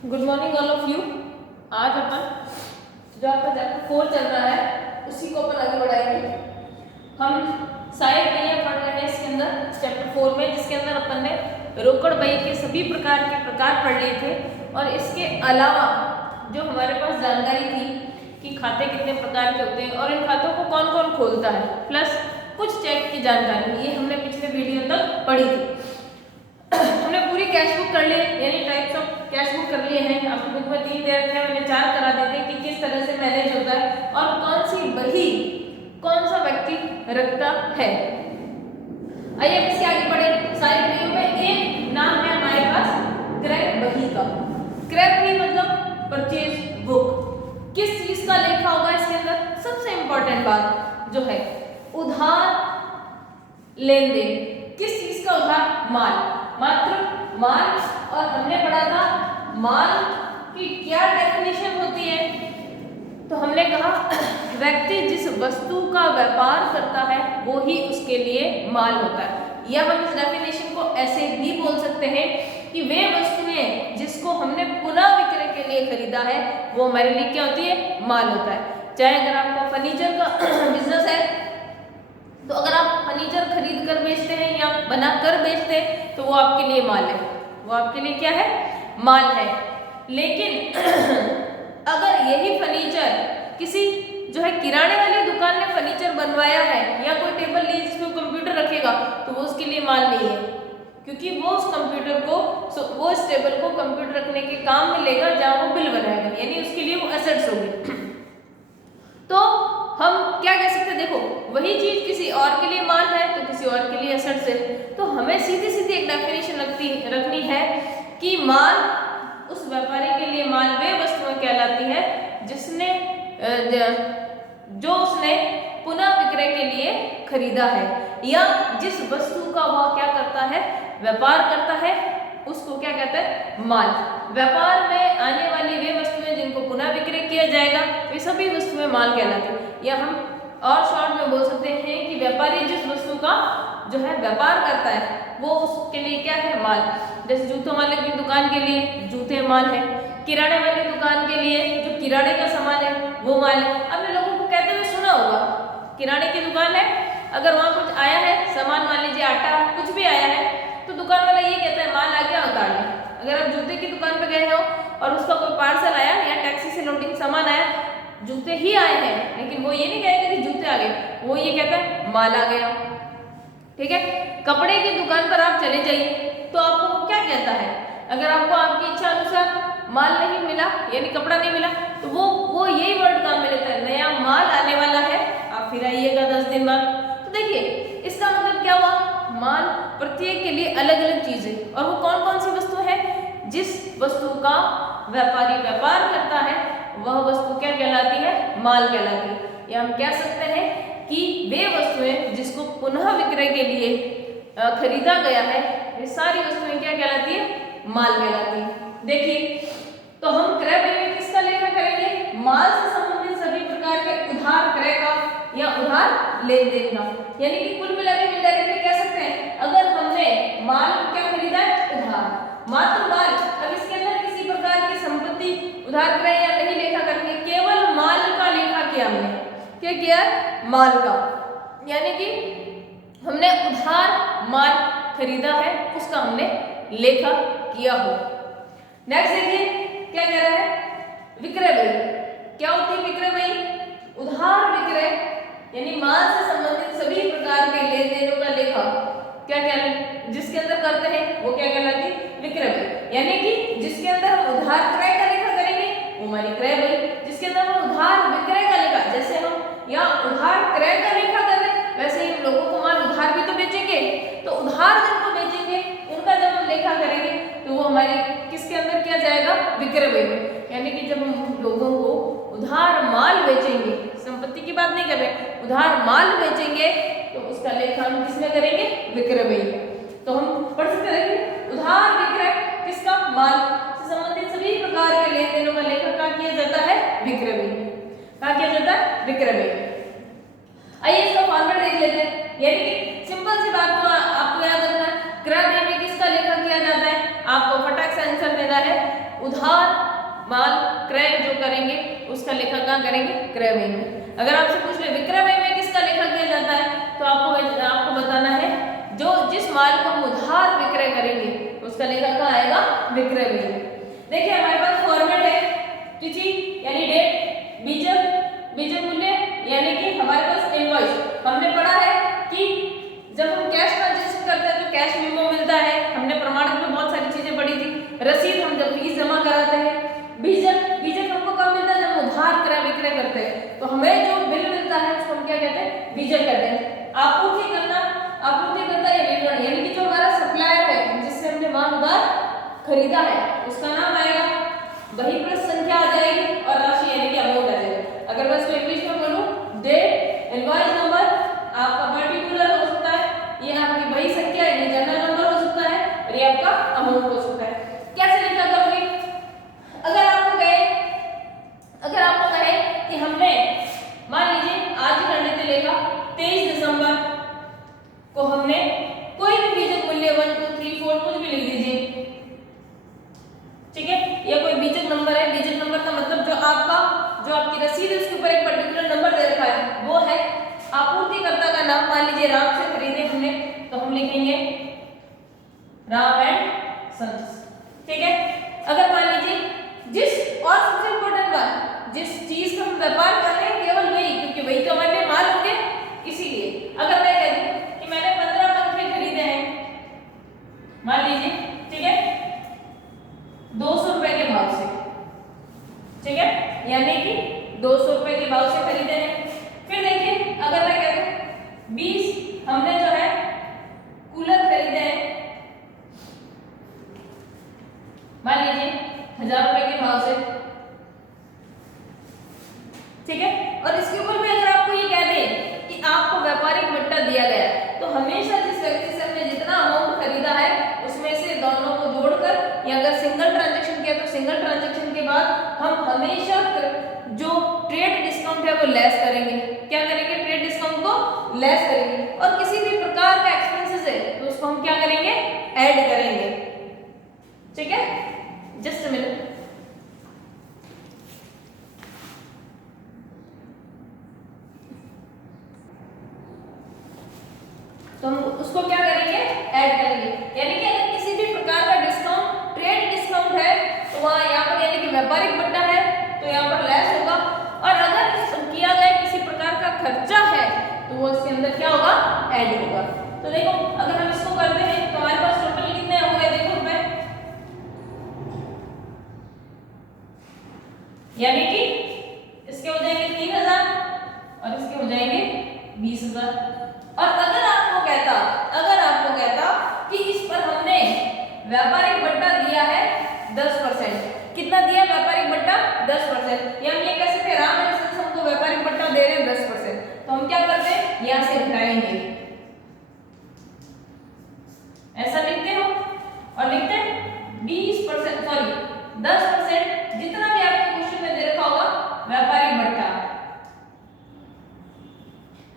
Good morning all of you. आज अपन जो आपका चैप्टर 4 चल रहा है उसी को अपन आगे बढ़ाएंगे। हम सहायक पहिया पढ़ रहे हैं इसके अंदर चैप्टर 4 में, जिसके अंदर अपन ने रोकड़ बही के सभी प्रकार के प्रकार पढ़ लिए थे और इसके अलावा जो हमारे पास जानकारी थी कि खाते कितने प्रकार के होते हैं और इन खातों को कौन कौन खोलता है, प्लस कुछ चेक की जानकारी, ये हमने पिछले वीडियो तक पढ़ी थी। हमने पूरी कैश बुक कर ली, यानी टाइप्स ऑफ कैश बुक कर लिए हैं। आपकी बुक में 3 दे रखे हैं, मैंने 4 करा देते कि किस तरह से मैनेज होता है और कौन सी बही कौन सा व्यक्ति रखता है। आइए अब इसके आगे बढ़े। सारी बहियों में एक नाम है हमारे पास क्रय बही का। क्रय बही मतलब परचेज बुक। किस चीज का लेखा होगा इसके अंदर? सबसे इंपॉर्टेंट बात जो है उधार लेन देन। किस चीज का उधार? माल, मात्र माल। और हमने पढ़ा था माल की क्या डेफिनेशन होती है, तो हमने कहा व्यक्ति जिस वस्तु का व्यापार करता है वो ही उसके लिए माल होता है। या हम इस डेफिनेशन को ऐसे भी बोल सकते हैं कि वे वस्तुएं जिसको हमने पुनः विक्रय के लिए खरीदा है वो हमारे लिए क्या होती है? माल होता है। चाहे अगर आपका फर्नीचर का बिजनेस है तो अगर आप फर्नीचर खरीद कर बेचते हैं या बना कर बेचते हैं तो वो आपके लिए माल है, वो आपके लिए क्या है? माल है। लेकिन अगर यही फर्नीचर किसी जो है किराने वाली दुकान ने फर्नीचर बनवाया है या कोई टेबल ली जिसमें कंप्यूटर रखेगा तो वो उसके लिए माल नहीं है, क्योंकि वो उस कंप्यूटर को वो इस टेबल को कंप्यूटर रखने के काम में लेगा जहाँ वो बिल बनाएगा, यानी उसके लिए वो एसेट्स होगी। तो हम क्या कह सकते हैं? देखो, वही चीज किसी और के लिए माल है तो किसी और के लिए एसेट्स है। तो हमें सीधी सीधी एक डेफिनेशन रखनी है कि माल उस व्यापारी के लिए माल वे वस्तुएं कहलाती है जिसने जो उसने पुनः विक्रय के लिए खरीदा है या जिस वस्तु का वह क्या करता है? व्यापार करता है, उसको क्या कहते हैं? माल। व्यापार में आने वाली वे वस्तुएं जिनको पुनः विक्रय किया जाएगा वे सभी वस्तुएं माल कहलाती हैं। या हम और शॉर्ट में बोल सकते हैं कि व्यापारी जिस वस्तु का जो है व्यापार करता है वो उसके लिए क्या है? माल। जैसे जूतों वाले की दुकान के लिए जूते माल है, किराने वाली दुकान के लिए जो किराने का सामान है वो माल है। आपने लोगों को कहते हुए सुना होगा, किराने की दुकान है, अगर वहाँ कुछ आया है सामान, मान लीजिए आटा कुछ भी आया है, तो दुकान वाला ये कहता है माल आ गया, उतार ले। अगर आप जूते की दुकान पे गए हो और उसका कोई पार्सल आया या टैक्सी से लोडिंग सामान आया, जूते ही आए हैं, लेकिन वो ये नहीं कहेगा कि जूते आ गए, वो ये कहता है माल आ गया। ठीक है। कपड़े की दुकान पर आप चले जाइए तो आपको क्या कहता है? अगर आपको आपकी इच्छा अनुसार माल नहीं मिला यानी कपड़ा नहीं मिला तो वो यही वर्ड काम में लेता है, नया माल आने वाला है, आप फिर आइएगा 10 दिन बाद। तो देखिए इसका मतलब क्या हुआ? माल प्रत्येक के लिए अलग अलग चीज है और वो कौन कौन सी वस्तु है? जिस वस्तु का व्यापारी व्यापार करता है वह वस्तु क्या कहलाती है? माल कहलाती है। या हम कह सकते हैं कि वे वस्तुएं जिसको पुनः विक्रय के लिए खरीदा गया है वे सारी वस्तुएं क्या कहलाती है? माल कहलाती है। देखिए तो हम क्रय बही में किसका लेखा करेंगे? माल से संबंधित सभी प्रकार के उधार क्रय का या उधार लेन देन का, यानी कि कुल मिलाकर इनडायरेक्टली कह सकते हैं अगर हमने माल क्या खरीदा है? उधार, मात्र माल। अब इसके अंदर किसी प्रकार की संपत्ति उधार क्रय या नहीं लेखा करेंगे, केवल माल का लेखा किया हमने। क्या किया? माल का, यानी कि हमने उधार माल खरीदा है उसका हमने लेखा किया हो। नेक्स्ट देखिए क्या कह रहा है? विक्रय बही। क्या होती है विक्रय बही? उधार विक्रय यानी माल से संबंधित सभी प्रकार के लेन देनों का लेखा क्या जिसके अंदर करते हैं वो क्या कहलाती है? विक्रय बही। यानी कि जिसके अंदर हम उधार क्रय का लेखा करेंगे वो हमारी क्रय बही, जिसके अंदर हम उधार विक्रय का लेखा, जैसे हम या उधार क्रय का लेखा कर रहे हैं वैसे ही हम लोगों को माल उधार भी तो बेचेंगे, तो उधार जिनको बेचेंगे उनका जब हम लेखा करेंगे तो वो हमारे किसके अंदर किया जाएगा? विक्रय बही में। यानी कि जब हम लोगों को उधार माल बेचेंगे, संपत्ति की बात नहीं कर रहे, उधार माल बेचेंगे तो उसका लेखा हम किसमें करेंगे? विक्रय बही में। तो हम पढ़ सकते हैं उधार विक्रय किसका? माल से संबंधित सभी प्रकार के लेन देनों का लेखा क्या किया जाता है? विक्रय बही में। क्या किया जाता है? विक्रय बही में। आइए इसका फॉर्मेट देख लेते हैं। यानी कि सिंपल सी बात को आपको याद रखना है, क्रय बही में किसका लेखा किया जाता है? आपको फटाक से आंसर देना है, उधार माल क्रय जो करेंगे उसका लेखा कहाँ करेंगे, क्रय व्यय में। अगर आपसे पूछ ले विक्रय व्यय में किसका लेखा किया जाता है, तो आपको बताना है जो जिस माल को हम उधार विक्रय करेंगे उसका लेखा कहाँ आएगा, विक्रय व्यय में। देखिए हमारे पास फॉर्मेट है, तिथि यानी डेट, बीजक मूल्य यानी कि हमारे पास इनवॉइस। हमने पढ़ा है कि जब हम कैश ट्रांजैक्शन करते हैं तो कैश मेमो मिलता है, हमने प्रमाणक में बहुत सारी चीजें पढ़ी थी। रसीद हम जब फीस जमा कराते हैं। बीजक हमको कब मिलता है, जब उधार क्रय विक्रय करते हैं तो हमें जो बिल मिलता है उसको हम क्या कहते हैं, बीजक कहते हैं। आपूर्तिकर्ता या वितरण यानी कि जो हमारा सप्लायर है जिससे हमने माल उधार खरीदा है उसका नाम आएगा, वही प्लस संख्या आ जाएगी और राशि यानी कि अमाउंट आ जाएगा। अगर मैं इसको इंग्लिश में बोलूं, डेट, इनवॉइस नंबर आपका पर्टिकुलर हो सकता है, ये आपकी वही संख्या यानी जनरल नंबर हो सकता है और ये आपका अमाउंट हो सकता है। कैसे लिखा करोगे, अगर आपको कहे कि हमने मान लीजिए आज ही कर लेते लेखा 23 दिसंबर को हमने कोई भी बीजक मूल्य 1 2 3 4 कुछ भी लिख दीजिए, ठीक है। ये कोई बीजक नंबर है, बीजक नंबर का मतलब जो आपकी रसीद है उसके ऊपर एक पर्टिकुलर नंबर दे रखा है वो है। आपूर्तिकर्ता का नाम मान लीजिए राम से खरीदे हमने तो हम लिखेंगे राम एंड सन्स, ठीक है। अगर मान लीजिए और सबसे इंपॉर्टेंट बात, जिस चीज का हम व्यापार कर रहे हैं केवल वही, क्योंकि वही तो हमारे लिए माल होंगे, इसीलिए अगर मैं कह दूं कि मैंने 15 पंखे खरीदे हैं मान लीजिए, ठीक है, 200 रुपए के भाव से, ठीक है, यानी कि 200 रुपए के भाव से खरीदे हैं। फिर देखिए अगर मैं कह दूं 20 हमने जो है कूलर खरीदे हैं मान लीजिए 1000 रुपए के भाव से, ठीक है। और इसके ऊपर भी अगर आपको ये कह दें कि आपको व्यापारिक भत्ता दिया गया तो हमेशा जिस व्यक्ति से हमने जितना अमाउंट खरीदा है उसमें से दोनों को जोड़कर, या अगर सिंगल ट्रांजैक्शन किया तो सिंगल ट्रांजैक्शन के बाद हम हमेशा जो ट्रेड डिस्काउंट है वो लेस करेंगे। क्या करेंगे, ट्रेड डिस्काउंट को लेस करेंगे। और किसी भी प्रकार का एक्सपेंसेस है तो उसको हम क्या करेंगे, ऐड करेंगे, ठीक है। जस्ट अ मिनट, तो हम उसको क्या करेंगे, ऐड करेंगे। यानी कि अगर किसी भी प्रकार का डिस्काउंट ट्रेड डिस्काउंट है तो वहां यहाँ पर यानी कि व्यापारिक भत्ता है तो यहाँ पर लेस होगा, और अगर किया गया किसी प्रकार का खर्चा है तो वो इसके अंदर क्या होगा, ऐड होगा। तो देखो अगर हम इसको करते हैं तो हमारे पास टोटल कितने हो गए, देखो रुपए, यानी कि इसके हो जाएंगे 3000 और इसके हो जाएंगे 20000। और अगर आपको कहता कि इस पर हमने व्यापारिक भत्ता दिया है 10%, कितना दिया व्यापारिक भत्ता 10%, या हम ये कह सकते हैं राम एंड सन्स हमको व्यापारिक भत्ता दे रहे हैं 10%, तो हम क्या करते हैं, यहां से घटाएंगे, ऐसा लिखते हो और लिखते हैं 20%, सॉरी 10%, जितना भी आपके क्वेश्चन में दे रखा होगा व्यापारिक भत्ता,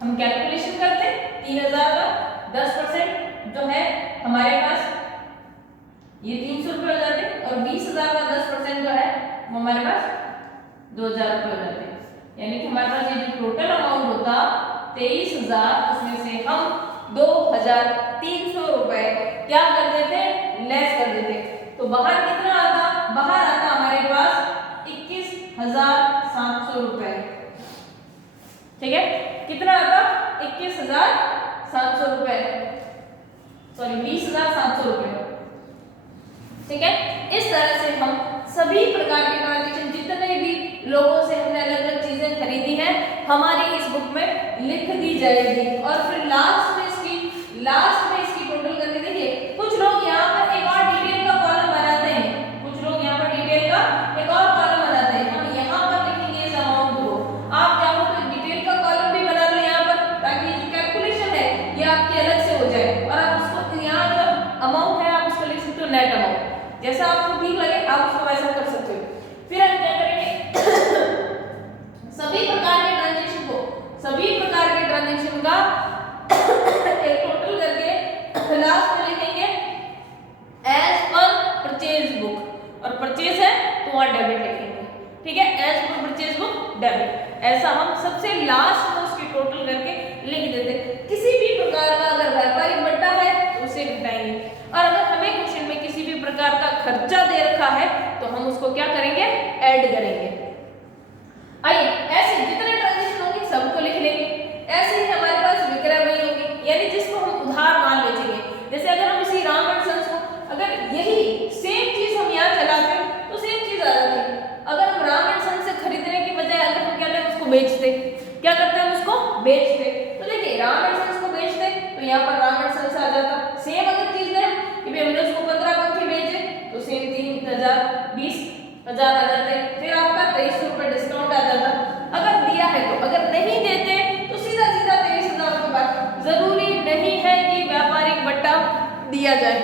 हम कैलकुलेशन करते हैं 3000 का 10% जो है हमारे पास ये 300 रुपये हो जाते हैं, और 20000 का 10% जो है वो हमारे पास 2000 रुपये हो जाते हैं। यानी कि हमारे पास ये जो टोटल अमाउंट होता 23000, उसमें से हम 2300 रुपए क्या कर देते, लेस कर देते। तो बाहर कितना आता, बाहर आता हमारे पास 21700 रुपए, ठीक है। कितना आता, 21700 रुपए, सॉरी 20700 रुपए, ठीक है। इस तरह से हम सभी प्रकार के ट्रांजैक्शन, जितने भी लोगों से हमने अलग अलग चीजें खरीदी हैं, हमारी इस बुक में लिख दी जाएगी। और फिर लास्ट में इसकी टोटल करके देखिए, कुछ लोग यहाँ पर एक और डिटेल का कॉलम बनाते हैं, कुछ लोग यहाँ पर डिटेल का एक और कॉलम बनाते हैं, हम यहाँ पर लिखेंगे इस अमाउंट को। आप चाहो तो डिटेल का कॉलम भी बना लो यहाँ पर, ताकि जो कैलकुलेशन है ये आपकी अलग से हो जाए, और आप उसको यहाँ जो अमाउंट है आप उसको लिख सकते हो नेट अमाउंट, जैसा आपको ठीक लगे आप उसको वैसा कर सकते हो। फिर हम क्या करेंगे सभी प्रकार के ट्रांजैक्शन का एक टोटल करके लास्ट में लिखेंगे एज पर परचेज बुक, और परचेज है तो तो वहाँ डेबिट लिखेंगे, ठीक है, as per purchase book debit. ऐसा हम सबसे लास्ट में उसकी टोटल करके लिख देते। किसी भी प्रकार का अगर व्यापारिक बट्टा है तो उसे घटाएंगे, और अगर हमें क्वेश्चन में किसी भी प्रकार का खर्चा दे रखा है तो हम उसको क्या करेंगे, ऐड करेंगे। आइए ऐसे जितने ट्रांजेक्शन होंगे सबको लिख लेंगे। ऐसे ही हमारे पास विक्रय व्यय होगी, यानी जिसको हम उधार माल बेचेंगे। जैसे अगर हम इसी राम एंड सन्स को अगर यही सेम चीज हम यहाँ चलाते तो सेम चीज आ जाती। अगर हम राम एंड सन्स से खरीदने की बजाय अगर हम क्या करते हैं उसको बेचते, क्या करते हैं उसको बेचते, तो देखिए राम एंड सन्स को बेचते तो यहाँ पर राम एंड सन्स आ जाता। सेम अगर चीज है कि भाई हमने उसको 15 पंखे बेचे तो सेम 3000 20,000 आ जाते, फिर आपका 2300 रुपये डिस्काउंट आ जाता अगर दिया है तो। अगर नहीं देते तो सीधा सीधा 23,000 के बाद। जरूरी नहीं है कि व्यापारिक बट्टा दिया जाए,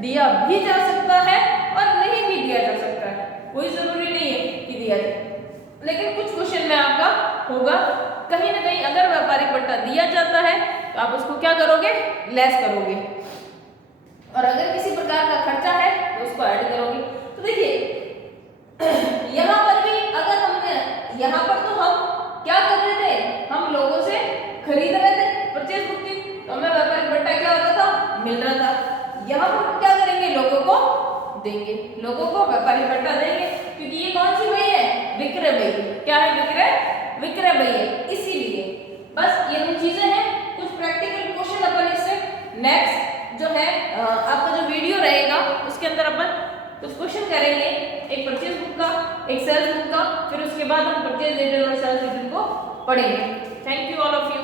दिया भी जा सकता है और नहीं भी दिया जा सकता है, कोई जरूरी नहीं है कि दिया जाए। लेकिन कुछ क्वेश्चन में आपका होगा कहीं ना कहीं अगर व्यापारिक बट्टा दिया जाता है तो आप उसको क्या करोगे, लेस करोगे, और अगर किसी प्रकार का खर्चा है तो उसको ऐड करोगे। तो देखिए यहाँ पर भी अगर हमने यहाँ पर तो हम क्या कर रहे थे, हम लोगों से खरीद रहे थे परचेज बुक की, तो हमें व्यापारिक बट्टा क्या होता था, मिल रहा था। यहाँ पर हम क्या करेंगे, लोगों को देंगे, लोगों को व्यापारिक बट्टा देंगे, क्योंकि ये कौन सी बही है, विक्रय बही। क्या है, विक्रय बही है, इसीलिए बस ये दो चीजें हैं। कुछ प्रैक्टिकल क्वेश्चन अपन इससे नेक्स्ट जो है आपका जो वीडियो रहेगा उसके अंदर अपन कुछ क्वेश्चन करेंगे, एक परचेज बुक का, एक सेल्स बुक का, फिर उसके बाद हम परचेज डिटेल और सेल्स डिटेल को पढ़ेंगे। Thank you all of you.